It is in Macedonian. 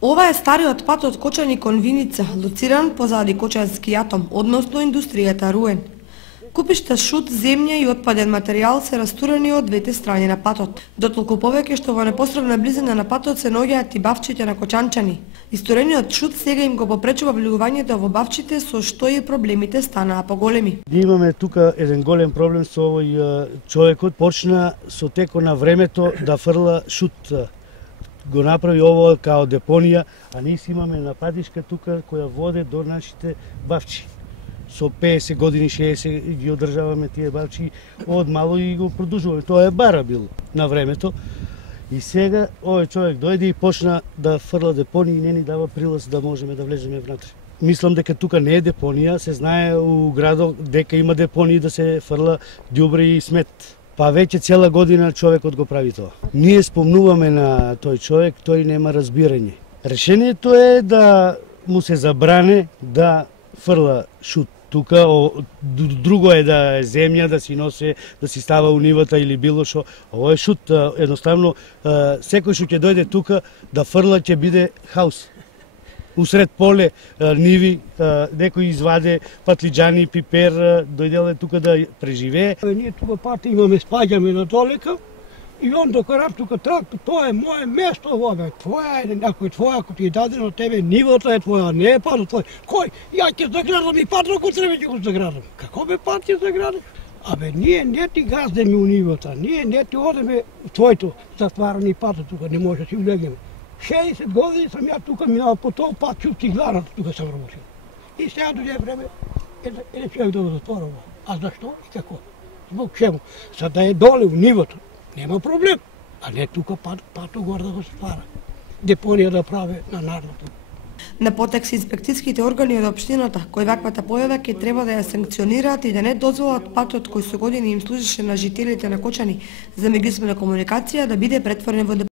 Ова е стариот пат од Кочани кон Виница, лоциран позади Кочански атом, односно индустријата Руен. Купишта шут, земја и отпаден материјал се растурени од двете страни на патот. Дотолку повеќе што во непосредна близина на патот се наоѓаат и бавчите на кочанчани. Исторениот шут сега им го попречува влегувањето во бавчите, со што и проблемите станаа поголеми. Имаме тука еден голем проблем со овој човекот. Почна со текот на времето да фрла шут. Го направи ово као депонија, а ние си имаме нападишка тука која воде до нашите бавчи. Со 50 години, 60 ги одржаваме тие бавчи од мало и го продолжуваме. Тоа е бара било на времето. И сега овој човек дојде и почна да фрла депонија и не ни дава прилаз да можеме да влеземе внатре. Мислам дека тука не е депонија, се знае у градот дека има депонија да се фрла ѓубре и смет. Па веќе цела година човекот го прави тоа. Ние спомнуваме на тој човек, тој нема разбирање. Решението е да му се забране да фрла шут тука, друго е да е земја, да си носе, да си става у нивата или било што. Ово е шут, едноставно, секој што ќе дојде тука да фрла ќе биде хаос. Усред поле, ниви, некој изваде патлиџани, пипер, дојделе тука да преживее. Ние тука пати имаме, спаѓаме надолека и он докарав тука трактор, тоа е моје место овде. Твоја е некој твоја, ако ти е дадено тебе, нивото е твоја, не е патот твој. Кој? Ја ќе заградам и пат, ако треба ќе го заградам. Како бе пат ќе заградам? Абе, ние не ти газдеме у нивата, ние не ти одеме твоето затварани патот тука, не може да си улегнеме. 60 години сам ја тука минал по тој пат, чувствих гларата тука сам работил. И сега дојде време, еден човек да го затворува. А зашто и како? Због чему? За да е доле у нивото, нема проблем. А не тука пато горе да го ствара. Депонија да прави на народот. На потек се инспекцијските органи од општината, кои ваквата појава ќе треба да ја санкционираат и да не дозволат патот кој со години им служеше на жителите на Кочани за меѓусебна комуникација да биде претворен во